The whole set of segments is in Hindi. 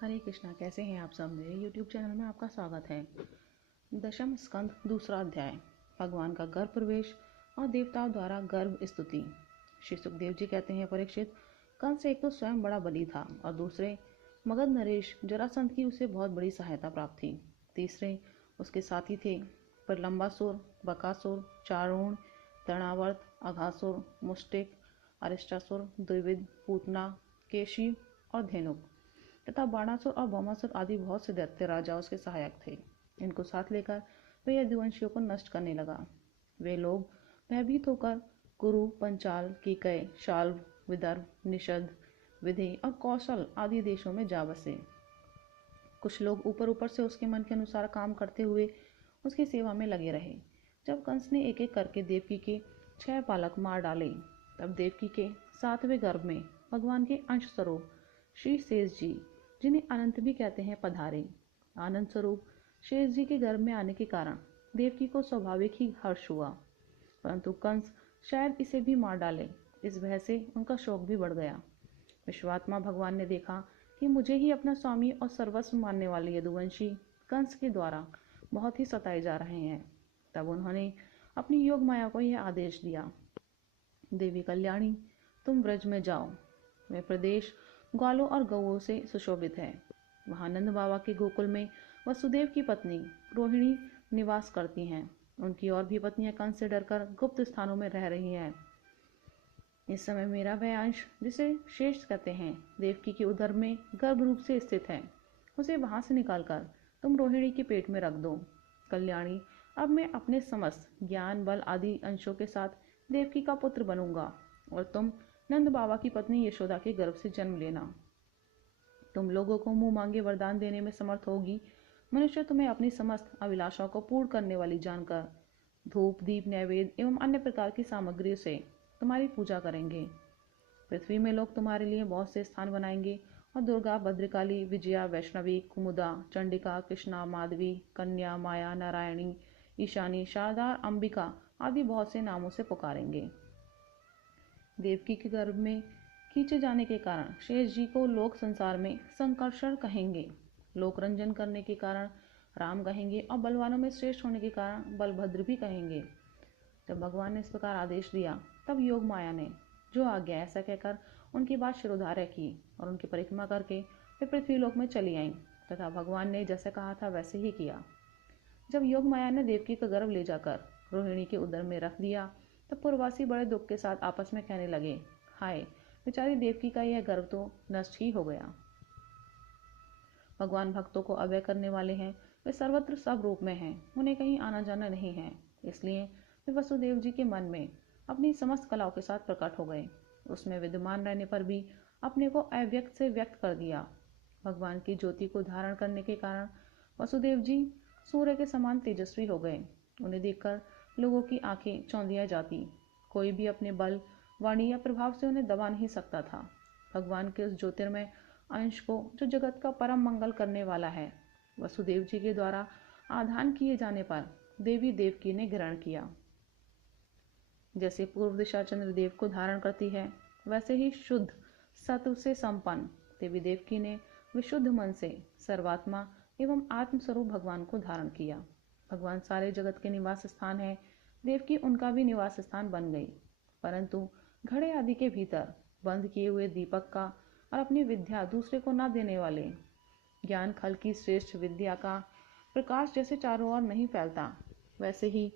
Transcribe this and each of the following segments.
हरे कृष्णा। कैसे हैं आप सब? मेरे YouTube चैनल में आपका स्वागत है। दशम स्कंद, दूसरा अध्याय, भगवान का गर्भ प्रवेश और देवताओं द्वारा गर्भ स्तुति। श्री सुखदेव जी कहते हैं, परीक्षित, कंस एक तो स्वयं बड़ा बली था और दूसरे मगध नरेश जरासंध की उसे बहुत बड़ी सहायता प्राप्त थी। तीसरे उसके साथी थे प्रलंबासुर, बकासुर, चारूण, तृणावर्त, अघासुर, मुष्टिक, अरिष्टासुर, द्विविद, पूतना, केशी और धेनुक तथा बाणासुर और भौमासुर आदि बहुत से दैत्य राजा उसके सहायक थे। इनको साथ लेकर वे यदुवंशियों को नष्ट करने लगा। वे लोग भयभीत होकर कुरु, पंचाल, कीकय, शाल्व, विदर्भ, निषद, विधि और कौशल आदि देशों में जा बसे। कुछ लोग ऊपर ऊपर से उसके मन के अनुसार काम करते हुए उसकी सेवा में लगे रहे। जब कंस ने एक एक करके देवकी के 6 बालक मार डाले, तब देवकी के 7वें गर्भ में भगवान के अंश स्वरूप श्री शेष जी, जिन्हें अनंत भी कहते हैं, पधारे। आनंद स्वरूप शेष जी के गर्भ में आने के कारण देवकी को स्वाभाविक ही हर्ष हुआ, परंतु कंस शायद इसे भी मार डाले, इस भय से उनका शोक भी बढ़ गया। विश्वात्मा भगवान ने देखा कि मुझे ही अपना स्वामी और सर्वस्व मानने वाले यदुवंशी कंस के द्वारा बहुत ही सताए जा रहे हैं। तब उन्होंने अपनी योग माया को यह आदेश दिया, देवी कल्याणी, तुम व्रज में जाओ। वह प्रदेश ग्वालों और गौओं से सुशोभित है। वहाँ नंद बाबा के गोकुल में वसुदेव की पत्नी रोहिणी निवास करती हैं। उनकी और भी पत्नियां कंस से डरकर गुप्त स्थानों में रह रही हैं। इस समय मेरा वह अंश, जिसे शेष कहते हैं, देवकी के उदर में गर्भ रूप से स्थित है। उसे वहां से निकालकर तुम रोहिणी के पेट में रख दो। कल्याणी, अब मैं अपने समस्त ज्ञान, बल आदि अंशों के साथ देवकी का पुत्र बनूंगा और तुम नंद बाबा की पत्नी यशोदा के गर्भ से जन्म लेना। तुम लोगों को मुंह मांगे वरदान देने में समर्थ होगी। मनुष्य तुम्हें अपनी समस्त अभिलाषाओं को पूर्ण करने वाली जानकर धूप, दीप, नैवेद्य एवं अन्य प्रकार की सामग्री से तुम्हारी पूजा करेंगे। पृथ्वी में लोग तुम्हारे लिए बहुत से स्थान बनाएंगे और दुर्गा, भद्रकाली, विजया, वैष्णवी, कुमुदा, चंडिका, कृष्णा, माधवी, कन्या, माया, नारायणी, ईशानी, शारदा, अंबिका आदि बहुत से नामों से पुकारेंगे। देवकी के गर्भ में खींचे जाने के कारण शेष जी को लोक संसार में संकर्षण कहेंगे। लोक रंजन करने के कारण राम कहेंगे और बलवानों में श्रेष्ठ होने के कारण बलभद्र भी कहेंगे। जब भगवान ने इस प्रकार आदेश दिया, तब योग माया ने जो आज्ञा ऐसा कहकर उनकी बात शिरोधार्य की और उनकी परिक्रमा करके वे पृथ्वीलोक में चली आईं तथा भगवान ने जैसे कहा था वैसे ही किया। जब योग माया ने देवकी का गर्भ ले जाकर रोहिणी के उदर में रख दिया, तब पूर्ववासी बड़े दुख के साथ आपस में कहने लगे, हाय, बेचारी देवकी का यह गर्भ तो नष्ट ही हो गया। भगवान भक्तों को अभय करने वाले हैं। वे सर्वत्र सब रूप में हैं, उन्हें कहीं आना जाना नहीं है। इसलिए वे वसुदेव जी के मन में अपनी समस्त कलाओं के साथ प्रकट हो गए। उसमें विद्यमान रहने पर भी अपने को अव्यक्त से व्यक्त कर दिया। भगवान की ज्योति को धारण करने के कारण वसुदेव जी सूर्य के समान तेजस्वी हो गए। उन्हें देखकर लोगों की आंखें चौंधिया जाती। कोई भी अपने बल, वाणी या प्रभाव से उन्हें दबा नहीं सकता था। भगवान के उस ज्योतिर्मय अंश को, जो जगत का परम मंगल करने वाला है, वसुदेव जी के द्वारा आधान किए जाने पर देवी देवकी ने ग्रहण किया। जैसे पूर्व दिशा चंद्रदेव को धारण करती है, वैसे ही शुद्ध सत्व से संपन्न देवी देवकी ने विशुद्ध मन से सर्वात्मा एवं आत्मस्वरूप भगवान को धारण किया। भगवान सारे जगत के निवास स्थान है। देवकी उनका भी निवास स्थान बन गई, परंतु घड़े आदि के भीतर बंद किए हुए दीपक का और अपनी विद्या दूसरे को न देने वाले ज्ञान खल की श्रेष्ठ विद्या का प्रकाश जैसे चारों ओर नहीं फैलता, वैसे ही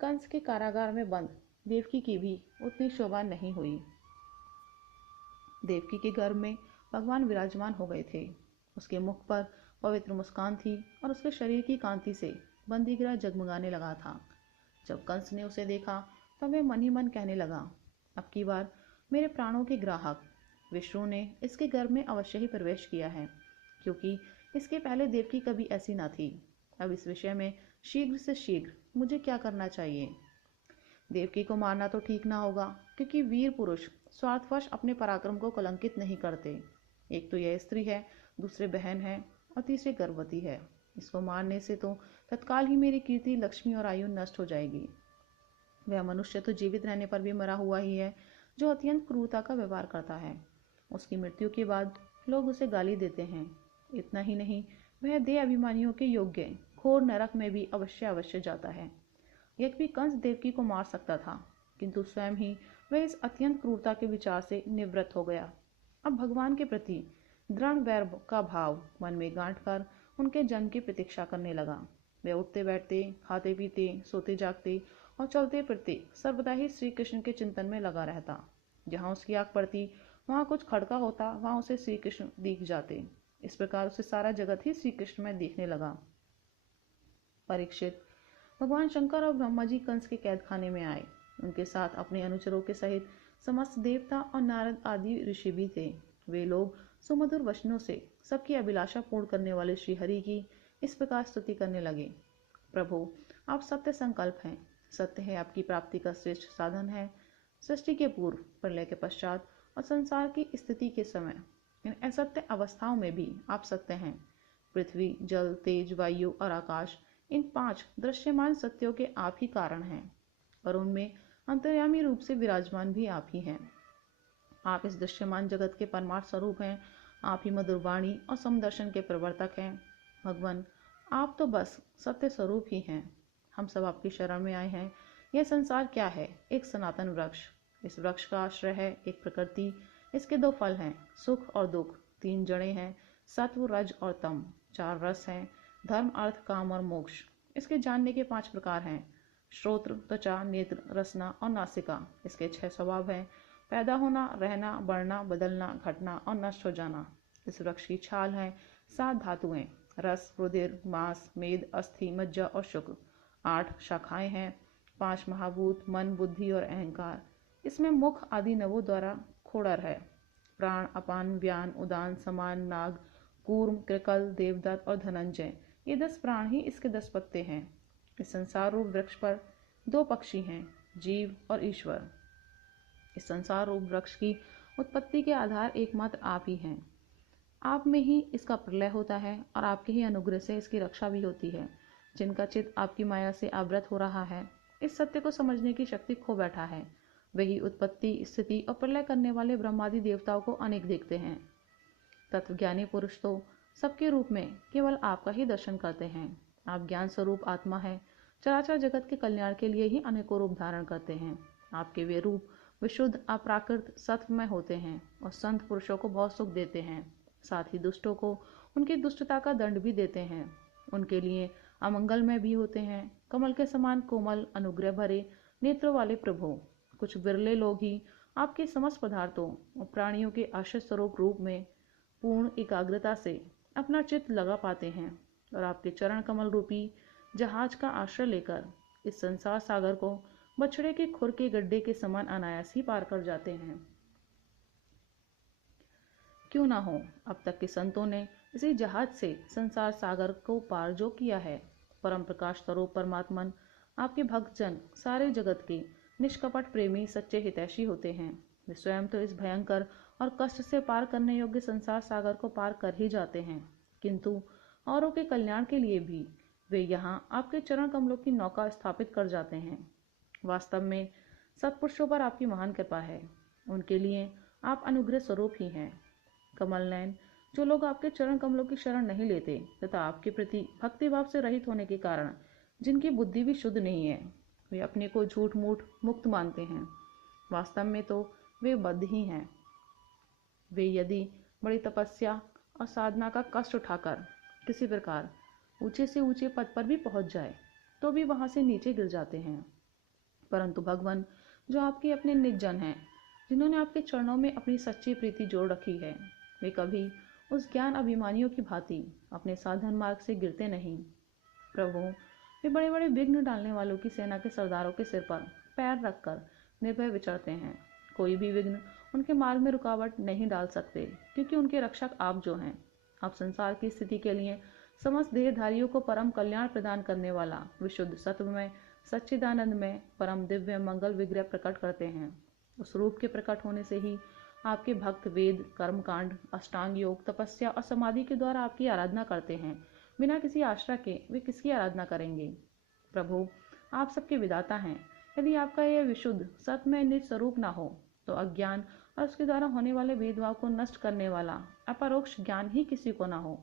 कंस के कारागार में बंद देवकी की भी उतनी शोभा नहीं हुई। देवकी के गर्भ में भगवान विराजमान हो गए थे। उसके मुख पर पवित्र मुस्कान थी और उसके शरीर की कांति से बंदीगृह जगमगाने लगा था। जब कंस ने उसे देखा, तब वह मन ही मन कहने लगा, अब की बार मेरे प्राणों के ग्राहक विष्णु ने इसके गर्भ में अवश्य ही प्रवेश किया है, क्योंकि इसके पहले देवकी कभी ऐसी न थी। अब इस विषय में शीघ्र से शीघ्र मुझे क्या करना चाहिए? देवकी को मारना तो ठीक ना होगा, क्योंकि वीर पुरुष स्वार्थवश अपने पराक्रम को कलंकित नहीं करते। एक तो यह स्त्री है, दूसरे बहन है और तीसरे गर्भवती है। इसको मारने से तो तत्काल ही मेरी कीर्ति, लक्ष्मी और आयु नष्ट हो जाएगी। वह मनुष्य तो जीवित रहने पर भी मरा हुआ ही है, जो अत्यंत क्रूरता का व्यवहार करता है। उसकी मृत्यु के बाद लोग उसे गाली देते हैं। इतना ही नहीं, वह देह अभिमानियों के योग्य घोर नरक में भी अवश्य जाता है। यद्यपि कंस देवकी को मार सकता था, किंतु स्वयं ही वह इस अत्यंत क्रूरता के विचार से निवृत्त हो गया। अब भगवान के प्रति दृढ़ वैर का भाव मन में गांठ कर उनके जन्म की प्रतीक्षा करने लगा। वह उठते बैठते, खाते पीते, सोते जागते और चलते फिरते सर्वदा ही श्री कृष्ण के चिंतन में लगा रहता। जहाँ उसकी आंख पड़ती वहाँ कुछ खड़का होता, वहाँ उसे श्री कृष्ण दिख जाते। इस प्रकार उसे सारा जगत ही श्री कृष्ण में दिखने लगा। परीक्षित, भगवान शंकर और ब्रह्मा जी कंस के कैद खाने में आए। उनके साथ अपने अनुचरों के सहित समस्त देवता और नारद आदि ऋषि भी थे। वे लोग सुमधुर वचनों से सबकी अभिलाषा पूर्ण करने वाले श्री हरि की इस प्रकार स्तुति करने लगे। प्रभु, आप सत्य संकल्प हैं। सत्य है आपकी प्राप्ति का श्रेष्ठ साधन है। सृष्टि के पूर्व, प्रलय के पश्चात और संसार की स्थिति के समय, इन असत्य अवस्थाओं में भी आप सत्य हैं। पृथ्वी, जल, तेज, वायु और आकाश, इन 5 दृश्यमान सत्यों के आप ही कारण हैं और उनमें अंतर्यामी रूप से विराजमान भी आप ही हैं। आप इस दृश्यमान जगत के परमार्थ स्वरूप हैं। आप ही मधुर वाणी और समदर्शन के प्रवर्तक हैं। भगवान, आप तो बस सत्य स्वरूप ही हैं। हम सब आपकी शरण में आए हैं। यह संसार क्या है? एक सनातन वृक्ष। इस वृक्ष का आश्रय है एक प्रकृति। इसके 2 फल हैं, सुख और दुख। 3 जड़ें हैं, सत्व, रज और तम। 4 रस हैं, धर्म, अर्थ, काम और मोक्ष। इसके जानने के 5 प्रकार हैं, श्रोत्र, त्वचा, नेत्र, रसना और नासिका। इसके 6 स्वभाव हैं, पैदा होना, रहना, बढ़ना, बदलना, घटना और नष्ट हो जाना। इस वृक्ष की छाल है 7 धातुएं, रस, रुधिर, मांस, मेद, अस्थि, मज्जा और शुक्र। 8 शाखाएं हैं, 5 महाभूत, मन, बुद्धि और अहंकार। इसमें मुख आदि नवों द्वारा खोड़र है। प्राण, अपान, व्यान, उदान, समान, नाग, कूर्म, कृकल, देवदत्त और धनंजय, ये 10 प्राण ही इसके 10 पत्ते हैं। इस संसार रूप वृक्ष पर 2 पक्षी हैं, जीव और ईश्वर। इस संसार रूप वृक्ष की उत्पत्ति के आधार एकमात्र आप ही हैं। आप में ही इसका प्रलय होता है और आपके ही अनुग्रह से इसकी रक्षा भी होती है। जिनका चित्त आपकी माया से आवृत हो रहा है, इस सत्य को समझने की शक्ति खो बैठा है, वही उत्पत्ति, स्थिति और प्रलय करने वाले ब्रह्मादि देवताओं को अनेक देखते हैं। तत्वज्ञानी पुरुष तो सबके रूप में केवल आपका ही दर्शन करते हैं। आप ज्ञान स्वरूप आत्मा है, चराचर जगत के कल्याण के लिए ही अनेकों रूप धारण करते हैं। आपके वे रूप विशुद्ध, अप्राकृत, सत्वमय होते हैं और संत पुरुषों को बहुत सुख देते हैं। साथ ही दुष्टों को उनकी दुष्टता का दंड भी देते हैं। उनके लिए अमंगलमय भी होते हैं। कमल के समान कोमल, अनुग्रह भरे नेत्रों वाले प्रभु, कुछ बिरले लोग ही आपके समस्त पदार्थों और प्राणियों के आश्रय स्वरूप रूप में पूर्ण एकाग्रता से अपना चित्त लगा पाते हैं और आपके चरण कमल रूपी जहाज का आश्रय लेकर इस संसार सागर को बछड़े के खुर के गड्ढे के समान अनायास ही पार कर जाते हैं। क्यों ना हो, अब तक के संतों ने इसी जहाज से संसार सागर को पार जो किया है। परम प्रकाश स्वरूप परमात्मन, आपके भक्तजन सारे जगत के निष्कपट प्रेमी, सच्चे हितैषी होते हैं। वे स्वयं तो इस भयंकर और कष्ट से पार करने योग्य संसार सागर को पार कर ही जाते हैं, किंतु औरों के कल्याण के लिए भी वे यहाँ आपके चरण कमलों की नौका स्थापित कर जाते हैं। वास्तव में सत्पुरुषों पर आपकी महान कृपा है। उनके लिए आप अनुग्रह स्वरूप ही हैं। कमल नयन, जो लोग आपके चरण कमलों की शरण नहीं लेते तथा आपके प्रति भक्तिभाव से रहित होने के कारण जिनकी बुद्धि भी शुद्ध नहीं है, वे अपने को झूठ मूठ मुक्त मानते हैं। वास्तव में तो वे बद्ध ही हैं। वे यदि बड़ी तपस्या और साधना का कष्ट उठाकर किसी प्रकार ऊंचे से ऊंचे पद पर भी पहुंच जाए तो भी वहां से नीचे गिर जाते हैं। परंतु भगवान, जो आपके अपने निज जन हैं, जिन्होंने आपके चरणों में अपनी सच्ची प्रीति जोड़ रखी है, वे कभी उस ज्ञान अभिमानियों की भांति अपने साधन मार्ग से गिरते नहीं। प्रभु, वे बड़े बड़े विघ्न डालने वालों की सेना के सरदारों के सिर पर पैर रखकर निर्भय विचरते हैं। कोई भी विघ्न उनके मार्ग में रुकावट नहीं डाल सकते, क्योंकि उनके रक्षक आप जो हैं। आप संसार की स्थिति के लिए समस्त देहधारियों को परम कल्याण प्रदान करने वाला विशुद्ध सत्वमय, सच्चिदानंद में परम दिव्य मंगल विग्रह प्रकट करते हैं। उस रूप के प्रकट होने से ही आपके भक्त वेद, कर्मकांड, अष्टांग योग, तपस्या और समाधि के द्वारा आपकी आराधना करते हैं। बिना किसी आश्रय के वे किसकी आराधना करेंगे? प्रभु, आप सबके विदाता हैं। यदि आपका यह विशुद्ध सत्मय निज स्वरूप ना हो तो अज्ञान और उसके द्वारा होने वाले भेदभाव को नष्ट करने वाला अपरोक्ष ज्ञान ही किसी को ना हो।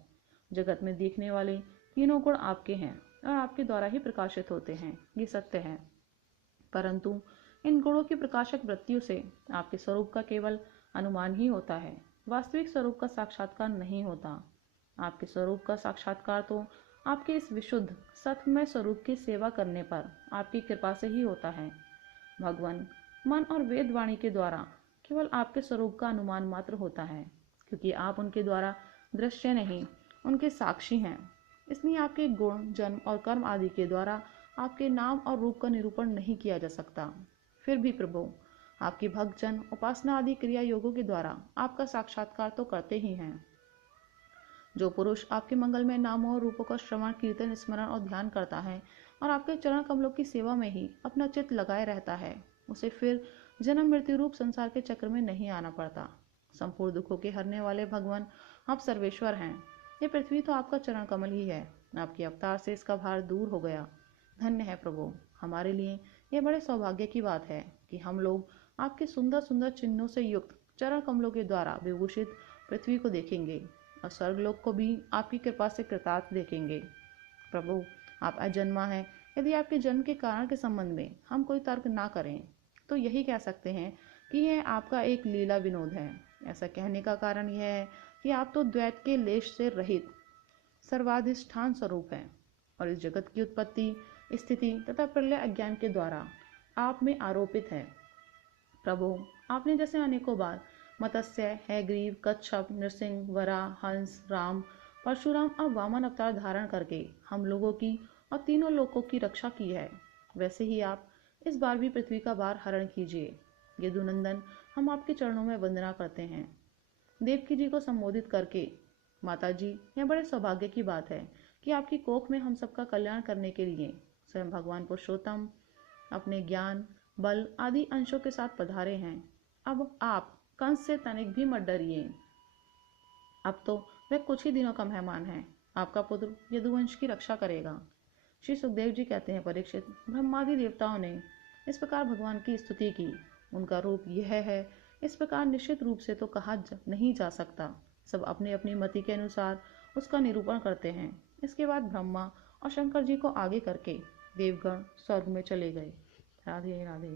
जगत में दिखने वाले तीनों गुण आपके हैं और आपके द्वारा ही प्रकाशित होते हैं, ये सत्य है। परंतु इन गुणों की प्रकाशक वृत्तियों से आपके स्वरूप का केवल अनुमान ही होता है, वास्तविक स्वरूप का साक्षात्कार नहीं होता। आपके स्वरूप का साक्षात्कार तो आपके इस विशुद्ध सत्यमय स्वरूप की सेवा करने पर आपकी कृपा से ही होता है। भगवान मन और वेद वाणी के द्वारा केवल आपके स्वरूप का अनुमान मात्र होता है, क्योंकि आप उनके द्वारा दृश्य नहीं, उनके साक्षी हैं। इसलिए आपके गुण, जन्म और कर्म आदि के द्वारा आपके नाम और रूप का निरूपण नहीं किया जा सकता। फिर भी प्रभु, आपके भक्तजन उपासना आदि क्रिया योगों के द्वारा आपका साक्षात्कार तो करते ही हैं। जो पुरुष आपके मंगलमय नामों और रूपों का श्रवण, कीर्तन, स्मरण और ध्यान करता है और आपके चरण कमलों की सेवा में ही अपना चित्त लगाए रहता है, उसे फिर जन्म मृत्यु रूप संसार के चक्र में नहीं आना पड़ता। संपूर्ण दुखों के हरने वाले भगवान, आप सर्वेश्वर हैं। ये पृथ्वी तो आपका चरण कमल ही है। आपके अवतार से इसका भार दूर हो गया। धन्य है प्रभु। हमारे लिए यह बड़े सौभाग्य की बात है कि हम लोग आपके सुंदर सुंदर चिन्हों से युक्त चरण कमलों के द्वारा विभूषित पृथ्वी को देखेंगे और स्वर्गलोक को भी आपकी कृपा से कृतार्थ देखेंगे। प्रभु, आप अजन्मा हैं। यदि आपके जन्म के कारण के संबंध में हम कोई तर्क ना करें तो यही कह सकते हैं कि यह आपका एक लीला विनोद है। ऐसा कहने का कारण यह है कि आप तो द्वैत के लेश से रहित सर्वाधिष्ठान स्वरूप हैं और इस जगत की उत्पत्ति, स्थिति तथा प्रलय अज्ञान के द्वारा आप में आरोपित है। प्रभु, आपने जैसे अनेकों बार मत्स्य, हैग्रीव, कच्छप, नृसिंह, वराह, हंस, राम, परशुराम और वामन अवतार धारण करके हम लोगों की और तीनों लोकों की रक्षा की है, वैसे ही आप इस बार भी पृथ्वी का भार हरण कीजिए। यदुनंदन, हम आपके चरणों में वंदना करते हैं। देवकी जी को संबोधित करके, माता जी, यह बड़े सौभाग्य की बात है कि आपकी कोख में हम सबका कल्याण करने के लिए स्वयं भगवान पुरुषोत्तम अपने ज्ञान, बल आदि अंशों के साथ पधारे हैं। अब आप कंस से तनिक भी मत डरिए। अब तो वह कुछ ही दिनों का मेहमान है। आपका पुत्र यदुवंश की रक्षा करेगा। श्री सुखदेव जी कहते हैं, परीक्षित, ब्रह्मादि देवताओं ने इस प्रकार भगवान की स्तुति की। उनका रूप यह है, इस प्रकार निश्चित रूप से तो कहा नहीं जा सकता। सब अपनी अपनी मति के अनुसार उसका निरूपण करते हैं। इसके बाद ब्रह्मा और शंकर जी को आगे करके देवगण स्वर्ग में चले गए। राधे राधे।